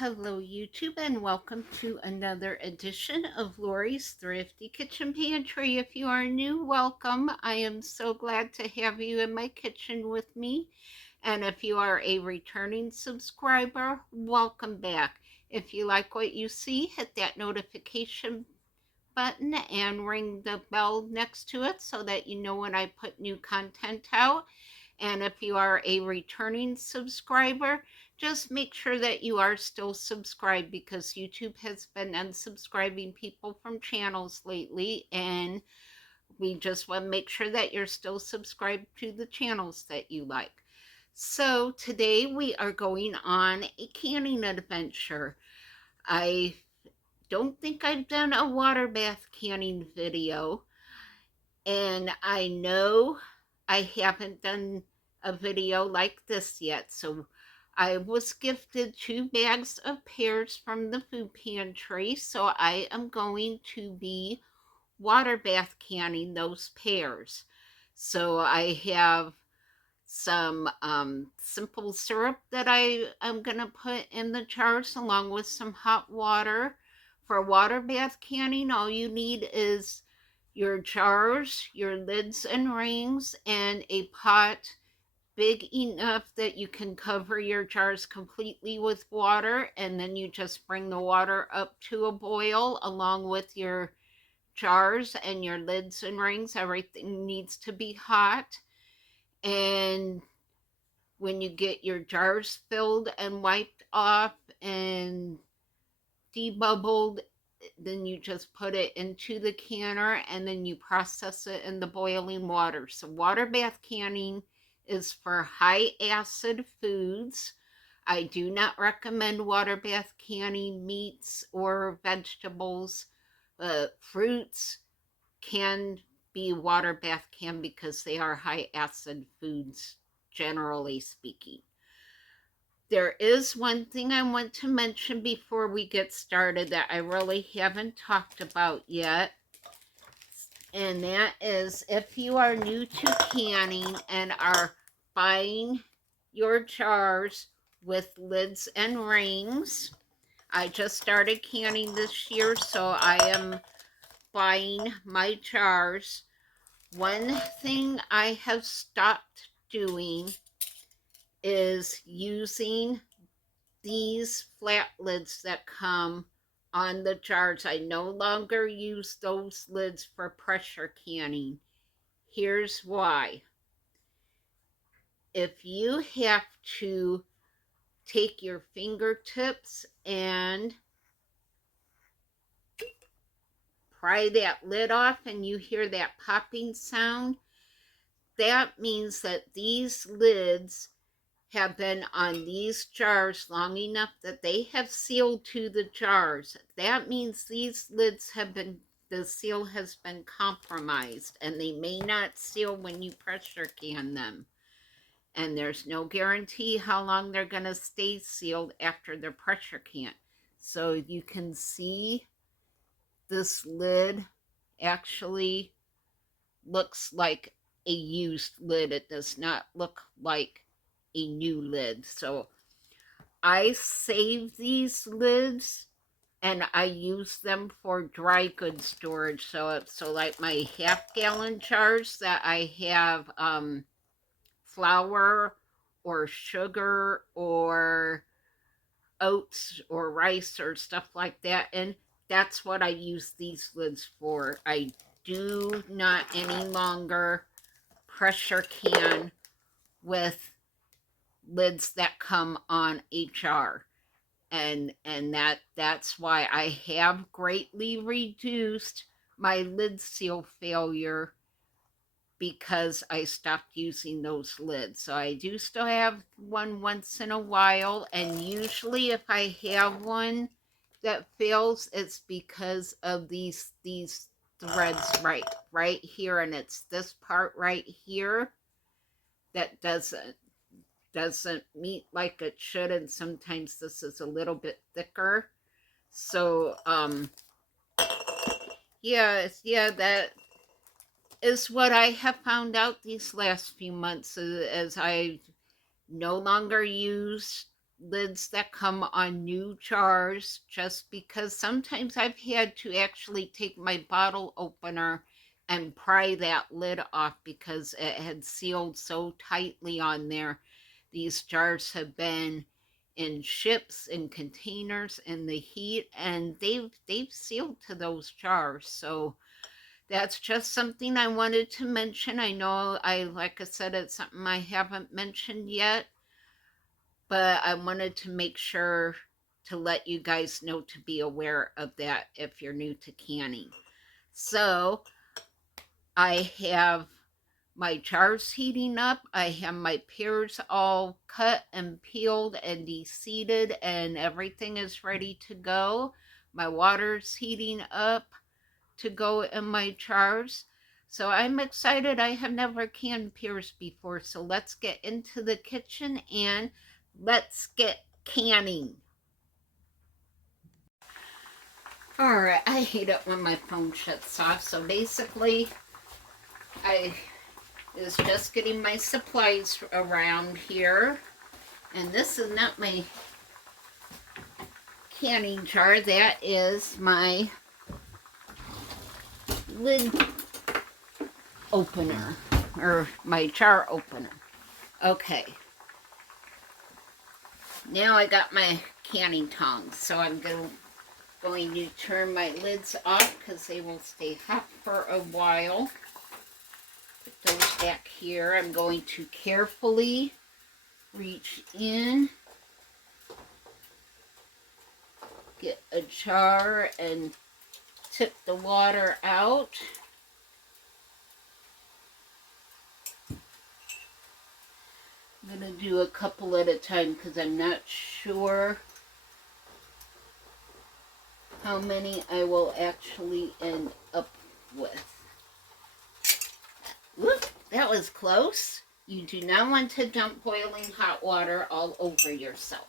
Hello YouTube, and welcome to another edition of Lori's Thrifty Kitchen Pantry. If you are new, welcome. I am so glad to have you in my kitchen with me. And if you are a returning subscriber, welcome back. If you like what you see, hit that notification button and ring the bell next to it so that you know when I put new content out. And if you are a returning subscriber, just make sure that you are still subscribed, because YouTube has been unsubscribing people from channels lately, and we just want to make sure that you're still subscribed to the channels that you like. So today we are going on a canning adventure. I don't think I've done a water bath canning video, and I know I haven't done a video like this yet. So I was gifted 2 bags of pears from the food pantry, so I am going to be water bath canning those pears. So I have some simple syrup that I am going to put in the jars along with some hot water. For water bath canning, all you need is your jars, your lids and rings, and a pot big enough that you can cover your jars completely with water, and then you just bring the water up to a boil along with your jars and your lids and rings. Everything needs to be hot. And when you get your jars filled and wiped off and debubbled, then you just put it into the canner and then you process it in the boiling water. So water bath canning is for high acid foods. I do not recommend water bath canning meats or vegetables. Fruits can be water bath can because they are high acid foods, generally speaking. There is one thing I want to mention before we get started that I really haven't talked about yet. And that is, if you are new to canning and are buying your jars with lids and rings, I just started canning this year, so I am buying my jars. One thing I have stopped doing is using these flat lids that come on the jars. I no longer use those lids for pressure canning. Here's why. If you have to take your fingertips and pry that lid off and you hear that popping sound, that means that these lids have been on these jars long enough that they have sealed to the jars. That means these lids have been, the seal has been compromised, and they may not seal when you pressure can them. And there's no guarantee how long they're going to stay sealed after they're pressure can. So you can see this lid actually looks like a used lid. It does not look like a new lid. So I save these lids and I use them for dry goods storage. So like my half-gallon jars that I have flour or sugar or oats or rice or stuff like that, and that's what I use these lids for. I do not any longer pressure can with lids that come on a jar, and that's why I have greatly reduced my lid seal failure, because I stopped using those lids. So I do still have one once in a while, and usually if I have one that fails, it's because of these threads right here, and it's this part right here that doesn't meet like it should, and sometimes this is a little bit thicker. So yeah, that is what I have found out these last few months, as I no longer use lids that come on new jars, just because sometimes I've had to actually take my bottle opener and pry that lid off because it had sealed so tightly on there. These jars have been in ships and containers in the heat, and they've sealed to those jars. So that's just something I wanted to mention. I know like I said, it's something I haven't mentioned yet, but I wanted to make sure to let you guys know to be aware of that if you're new to canning. So I have my jars heating up. I have my pears all cut and peeled and de-seeded, and everything is ready to go. My water's heating up to go in my jars. So I'm excited. I have never canned pears before. So let's get into the kitchen and let's get canning. All right, I hate it when my phone shuts off. So basically, I is just getting my supplies around here. And this is not my canning jar. That is my lid opener, or my jar opener. Okay. Now I got my canning tongs, so I'm going to turn my lids off because they will stay hot for a while. Put those back here. I'm going to carefully reach in, get a jar and tip the water out. I'm going to do a couple at a time because I'm not sure how many I will actually end up with. Whoop, that was close. You do not want to dump boiling hot water all over yourself.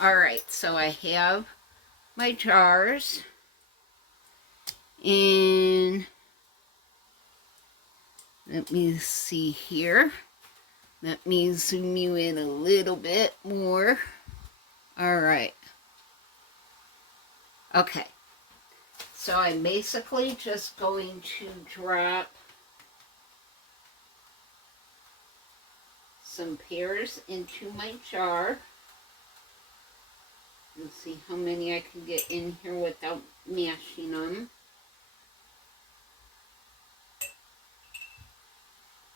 All right, so I have my jars, and let me see here. Let me zoom you in a little bit more. All right. Okay. So I'm basically just going to drop some pears into my jar. Let's see how many I can get in here without mashing them.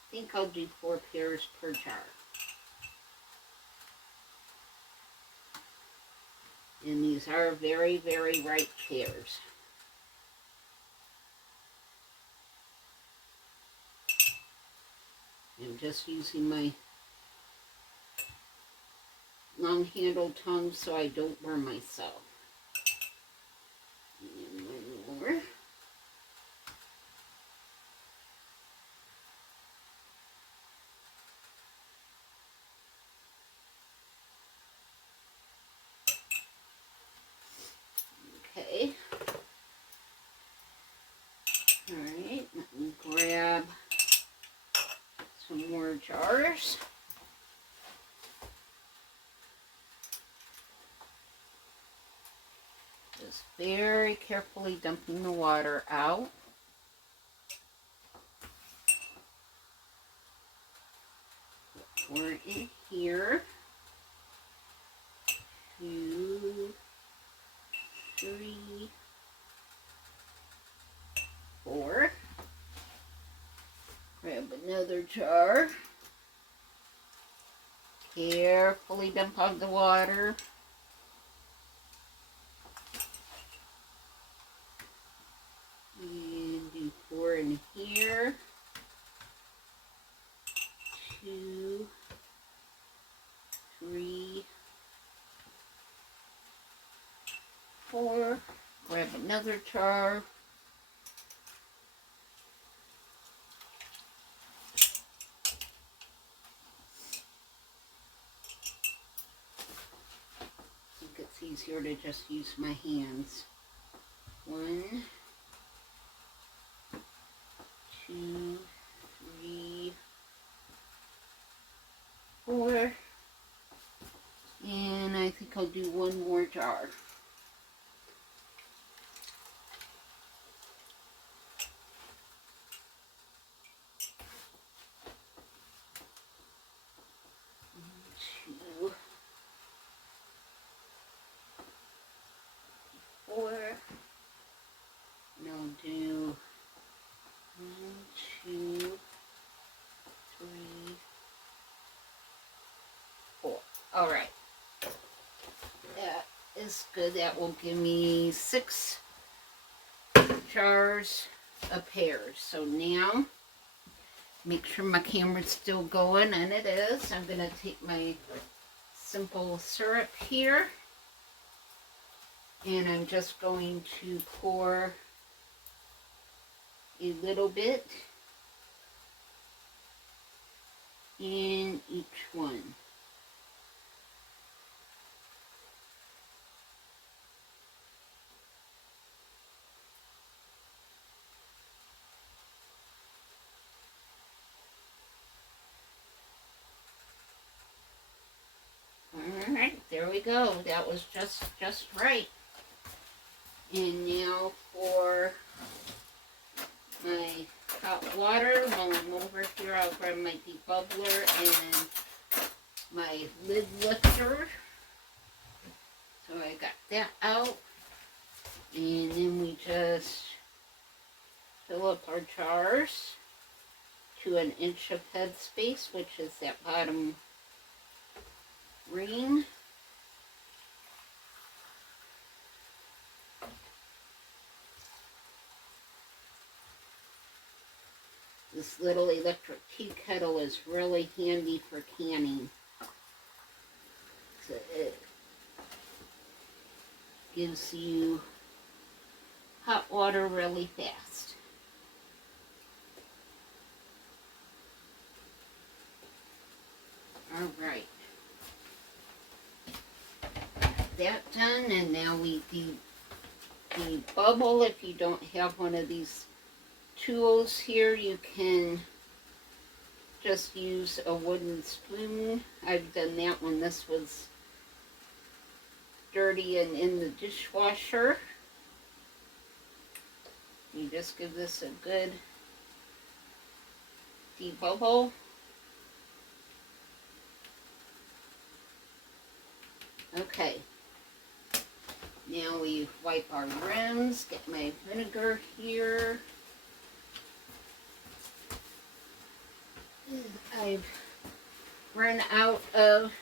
I think I'll do 4 pears per jar. And these are very, very ripe pears. I'm just using my long-handled tongs so I don't burn myself. And one more. Okay. All right, let me grab some more jars. Just very carefully dumping the water out. Pour in here. 2, 3, 4. Grab another jar. Carefully dump out the water. And do 4 in here. 2, 3, 4. Grab another jar. I think it's easier to just use my hands. 1, 2, 3, 4. And jar. Two, four. And I'll do 1, 2, 3, 4. All right. That is good. That will give me 6 jars of pears. So now, make sure my camera's still going, and it is. I'm going to take my simple syrup here, and I'm just going to pour a little bit in each one. Alright, there we go. That was just right. And now for my hot water. While I'm over here, I'll grab my debubbler and my lid lifter. So I got that out. And then we just fill up our jars to 1 inch of headspace, which is that bottom ring. This little electric tea kettle is really handy for canning. So it gives you hot water really fast. All right. That done, and now we debubble. If you don't have one of these tools here, you can just use a wooden spoon. I've done that when this was dirty and in the dishwasher. You just give this a good debubble. Okay. Now we wipe our rims, get my vinegar here. I've run out of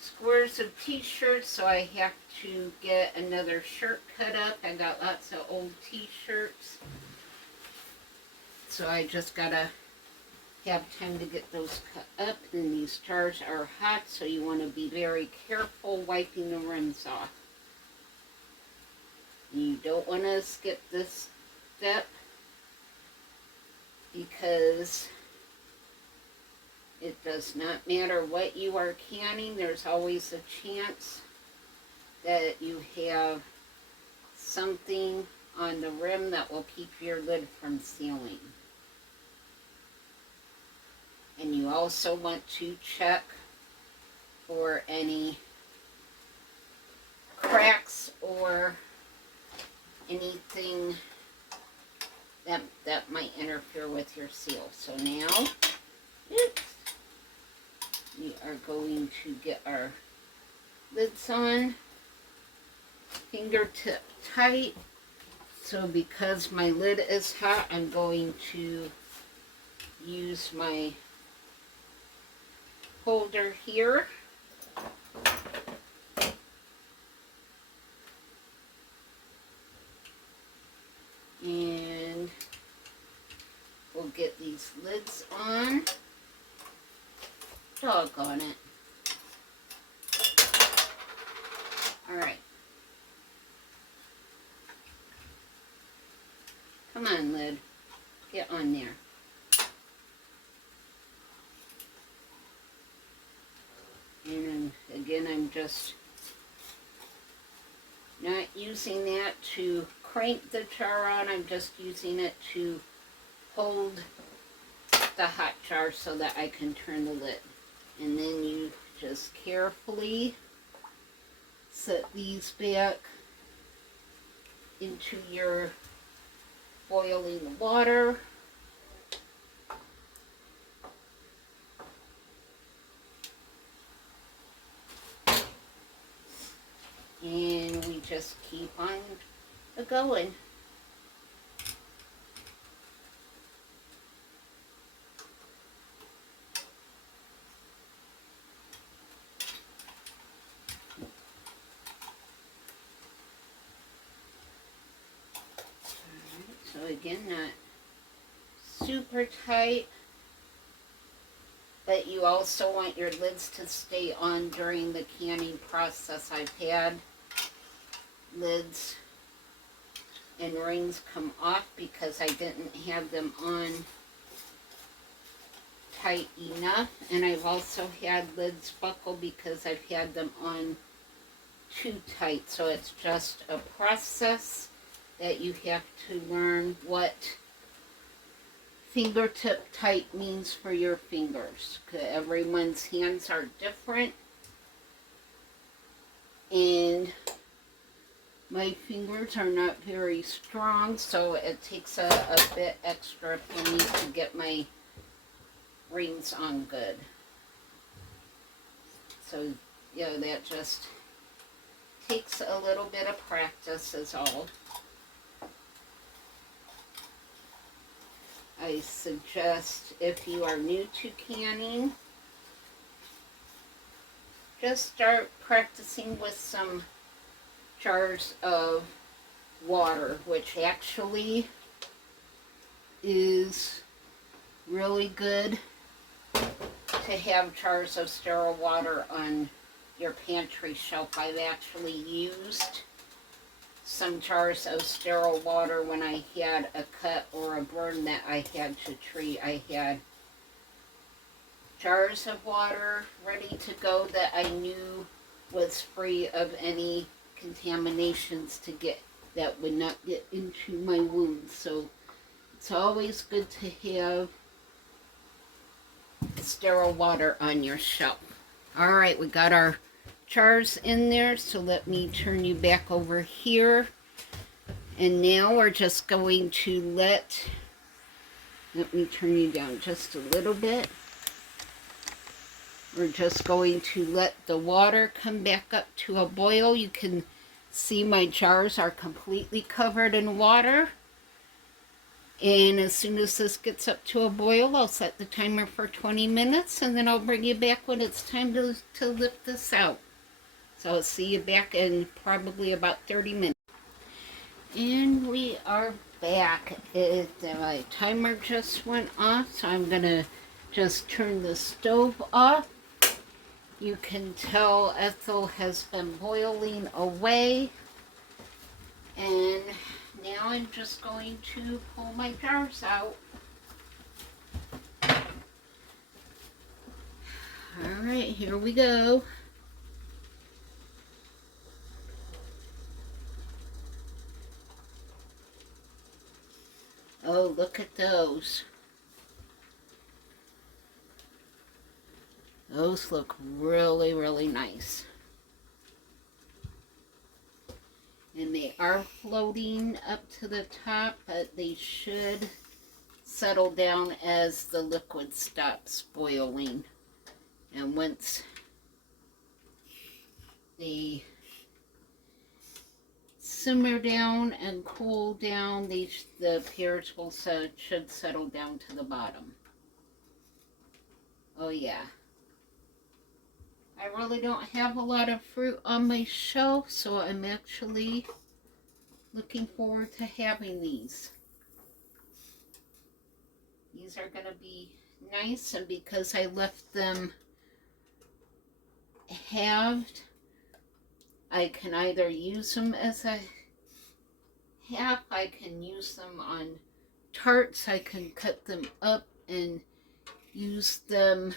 squares of t-shirts, so I have to get another shirt cut up. I got lots of old t-shirts, so I just gotta have time to get those cut up. And these jars are hot, so you want to be very careful wiping the rims off. You don't want to skip this step, because it does not matter what you are canning, there's always a chance that you have something on the rim that will keep your lid from sealing. And you also want to check for any cracks or anything that might interfere with your seal. So now, we are going to get our lids on, fingertip tight. So because my lid is hot, I'm going to use my holder here. And we'll get these lids on. Doggone it. Alright. Come on, lid. Get on there. And again, I'm just not using that to crank the jar on. I'm just using it to hold the hot jar so that I can turn the lid. And then you just carefully set these back into your boiling water. And we just keep on going. So again, not super tight, but you also want your lids to stay on during the canning process. I've had lids and rings come off because I didn't have them on tight enough, and I've also had lids buckle because I've had them on too tight. So it's just a process that you have to learn what fingertip tight means for your fingers. Everyone's hands are different, and my fingers are not very strong, so it takes a bit extra for me to get my rings on good. So, yeah, that just takes a little bit of practice is all. I suggest, if you are new to canning, just start practicing with some jars of water, which actually is really good to have jars of sterile water on your pantry shelf. I've actually used some jars of sterile water when I had a cut or a burn that I had to treat. I had jars of water ready to go that I knew was free of any contaminations that would not get into my wounds. So it's always good to have sterile water on your shelf. All right, we got our jars in there, so let me turn you back over here. And now we're just going to let me turn you down just a little bit. We're just going to let the water come back up to a boil. You can see my jars are completely covered in water. And as soon as this gets up to a boil, I'll set the timer for 20 minutes, and then I'll bring you back when it's time to lift this out. So I'll see you back in probably about 30 minutes. And we are back. My timer just went off, so I'm going to just turn the stove off. You can tell Ethel has been boiling away. And now I'm just going to pull my jars out. Alright, here we go. Oh, look at those. Those look really, really nice. And they are floating up to the top, but they should settle down as the liquid stops boiling. And once they simmer down and cool down, the pears should settle down to the bottom. Oh yeah. I really don't have a lot of fruit on my shelf, so I'm actually looking forward to having these. These are going to be nice, and because I left them halved, I can either use them as a half, I can use them on tarts, I can cut them up and use them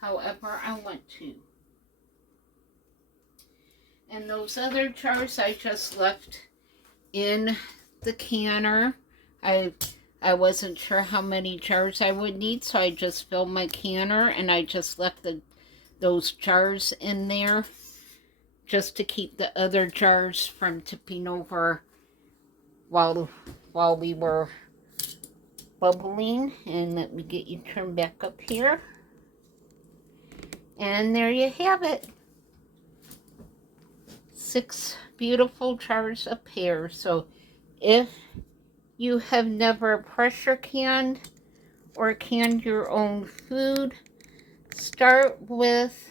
however I want to. And those other jars I just left in the canner. I wasn't sure how many jars I would need, so I just filled my canner, and I just left those jars in there just to keep the other jars from tipping over while we were bubbling. And let me get you turned back up here. And there you have it. 6 beautiful jars of pears. So if you have never pressure canned or canned your own food, start with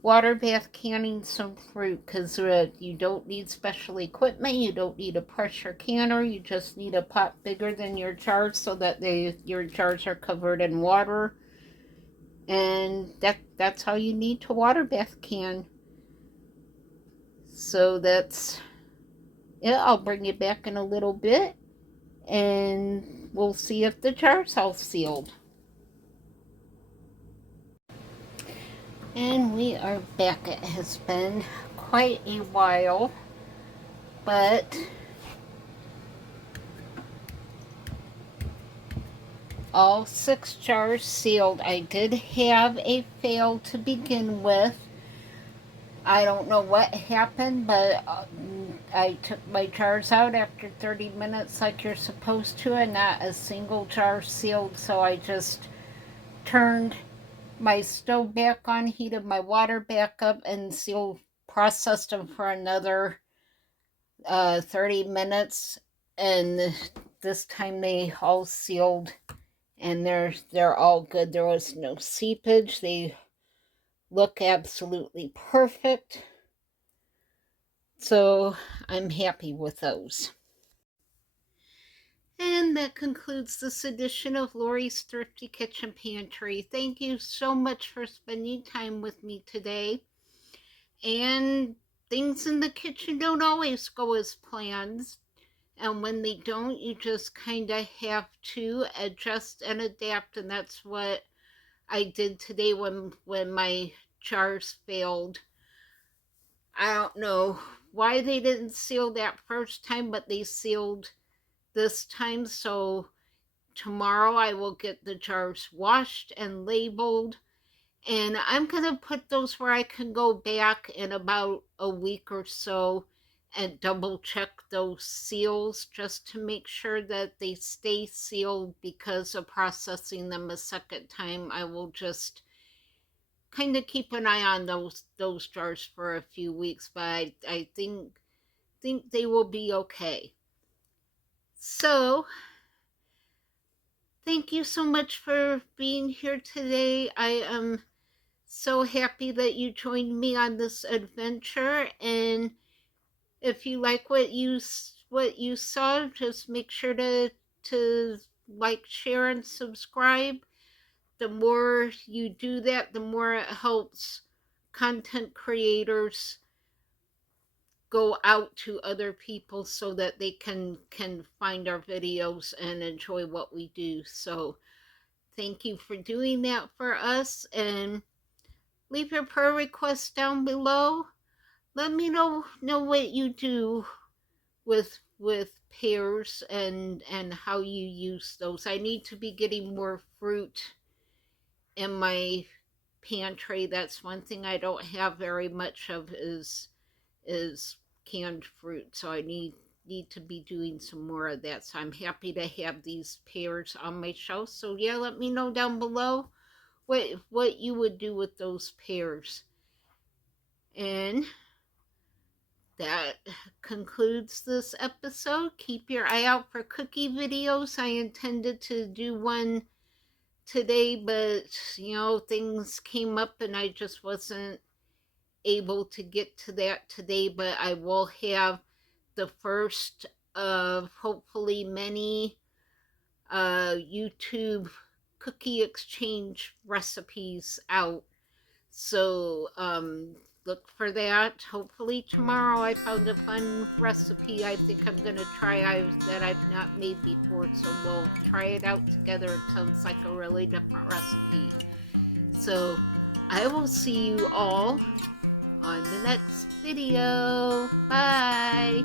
water bath canning some fruit, because you don't need special equipment. You don't need a pressure canner. You just need a pot bigger than your jars so that your jars are covered in water. And that's how you need to water bath can. So that's it. I'll bring you back in a little bit and we'll see if the jar's all sealed. And we are back. It has been quite a while, but all 6 jars sealed. I did have a fail to begin with. I don't know what happened, but I took my jars out after 30 minutes like you're supposed to, and not a single jar sealed. So I just turned my stove back on, heated my water back up, and processed them for another 30 minutes. And this time they all sealed, and they're all good. There was no seepage. They look absolutely perfect. So I'm happy with those. And that concludes this edition of Lori's Thrifty Kitchen Pantry. Thank you so much for spending time with me today. And things in the kitchen don't always go as planned. And when they don't, you just kind of have to adjust and adapt. And that's what I did today when my jars failed. I don't know why they didn't seal that first time, but they sealed this time. So tomorrow I will get the jars washed and labeled. And I'm going to put those where I can go back in about a week or so and double check those seals just to make sure that they stay sealed, because of processing them a second time. I will just kind of keep an eye on those jars for a few weeks, but I think they will be okay. So thank you so much for being here today. I am so happy that you joined me on this adventure, and if you like what you saw, just make sure to like, share, and subscribe. The more you do that, the more it helps content creators go out to other people so that they can find our videos and enjoy what we do. So thank you for doing that for us, and leave your prayer requests down below. Let me know what you do with pears and how you use those. I need to be getting more fruit in my pantry. That's one thing I don't have very much of is canned fruit. So I need to be doing some more of that. So I'm happy to have these pears on my shelf. So yeah, let me know down below what you would do with those pears. And that concludes this episode. Keep your eye out for cookie videos. I intended to do one today, but things came up and I just wasn't able to get to that today. But I will have the first of hopefully many YouTube cookie exchange recipes out. So look for that. Hopefully tomorrow. I found a fun recipe I think I'm going to try that I've not made before. So we'll try it out together. It sounds like a really different recipe. So I will see you all on the next video. Bye.